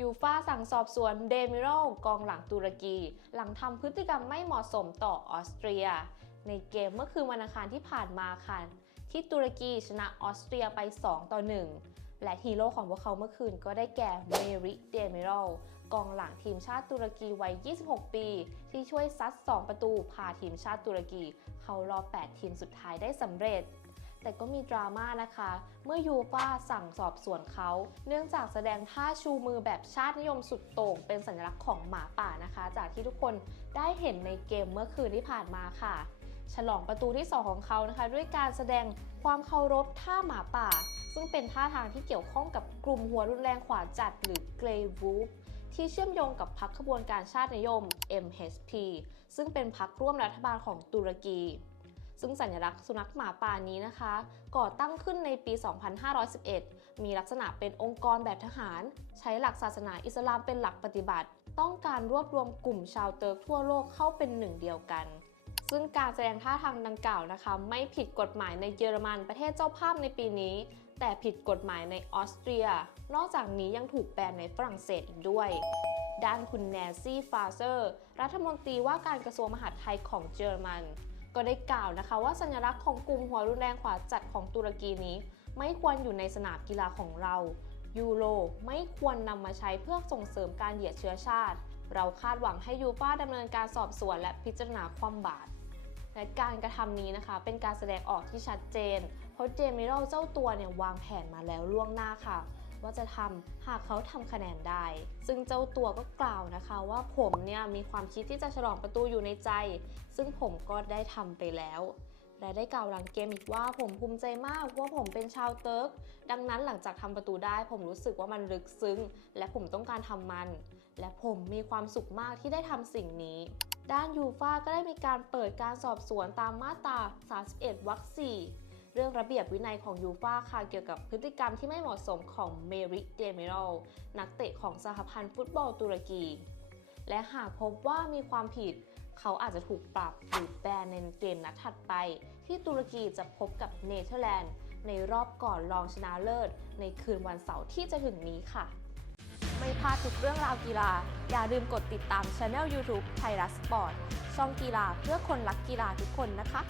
ยูฟาสั่งสอบสวนเดมิโรกองหลังตุรกี หลังทำพฤติกรรมไม่เหมาะสมต่อออสเตรีย ในเกมเมื่อคืนวันอังคารที่ผ่านมาค่ะที่ตุรกีชนะออสเตรียไป 2 ต่อ 1 และฮีโร่ของพวกเขาเมื่อคืนก็ได้แก่เมริเดมิโรกองหลังทีมชาติตุรกีวัย 26 ปี ที่ช่วยซัด 2 ประตูพาทีมชาติตุรกี เข้ารอบ 8 ทีมสุดท้ายได้สำเร็จ แต่ก็มีดราม่านะคะ เมื่อยูฟ่าสั่งสอบสวนเขา เนื่องจากแสดงท่าชูมือแบบชาตินิยมสุดโต่งเป็นสัญลักษณ์ของหมาป่านะคะ จากที่ทุกคนได้เห็นในเกมเมื่อคืนที่ผ่านมาค่ะ ฉลองประตูที่ 2 ของเขานะคะ ด้วยการแสดงความเคารพท่าหมาป่า ซึ่งเป็นท่าทางที่เกี่ยวข้องกับกลุ่มหัวรุนแรงขวาจัดหรือเกรย์วูฟที่เชื่อมโยงกับพรรคขบวนการชาตินิยม MHP ซึ่งเป็นพรรคร่วมรัฐบาลของตุรกี ซึ่งสัญลักษณ์สุนัขหมาป่านี้นะคะ ก่อตั้งขึ้นในปี 2511 มีลักษณะเป็นองค์กรแบบทหาร ใช้หลักศาสนาอิสลามเป็นหลักปฏิบัติ ต้องการรวบรวมกลุ่มชาวเติร์กทั่วโลกเข้าเป็นหนึ่งเดียวกันซึ่งการแสดงท่าทางดังกล่าวนะคะ ไม่ผิดกฎหมายในเยอรมันประเทศเจ้าภาพในปีนี้ แต่ผิดกฎหมายในออสเตรีย นอกจากนี้ยังถูกแบนในฝรั่งเศสอีกด้วย ด้านคุณแนนซี่ฟาเซอร์ รัฐมนตรีว่าการกระทรวงมหาดไทยของเยอรมัน ก็ได้กล่าวนะคะ ว่าสัญลักษณ์ของกลุ่มหัวรุนแรงขวาจัดของตุรกีนี้ ไม่ควรอยู่ในสนามกีฬาของเรายูโรไม่ควรนำมาใช้เพื่อส่งเสริมการเหยียดเชื้อชาติ เราคาดหวังให้ยูฟ่าดำเนินการสอบสวนและพิจารณาความบาตรและการกระทำนี้นะคะ เป็นการแสดงออกที่ชัดเจนเพราะเจมิโรเจ้าตัวเนี่ยวางแผนมาแล้วล่วงหน้าค่ะ ว่าจะทำหากเขาทำคะแนนได้ ซึ่งเจ้าตัวก็กล่าวนะคะว่าผมเนี่ยมีความคิดที่จะฉลองประตูอยู่ในใจ ซึ่งผมก็ได้ทำไปแล้วและได้กล่าวหลังเกมอีกว่าผมภูมิใจมากว่าผมเป็นชาวเติร์ก ดังนั้นหลังจากทำประตูได้ผมรู้สึกว่ามันลึกซึ้ง และผมต้องการทำมัน และผมมีความสุขมากที่ได้ทำสิ่งนี้ ด้านยูฟาก็ได้มีการเปิดการสอบสวนตามมาตรา 31 วรรค 4 เรื่องระเบียบวินัยของยูฟาค่ะเกี่ยวกับพฤติกรรมที่ไม่เหมาะสมของเมริเดมิโรนักเตะของสหพันธ์ฟุตบอลตุรกี และหากพบว่ามีความผิด เขาอาจจะถูกปรับหรือแบนในเกมนัดถัดไป ที่ตุรกีจะพบกับเนเธอร์แลนด์ ในรอบก่อนรองชนะเลิศ ในคืนวันเสาร์ที่จะถึงนี้ค่ะ ไม่พลาดทุกเรื่องราวกีฬา อย่าลืมกดติดตามช anel YouTube ไทยรัฐสปอร์ตช่องกีฬาเพื่อคนรักกีฬาทุกคนนะคะ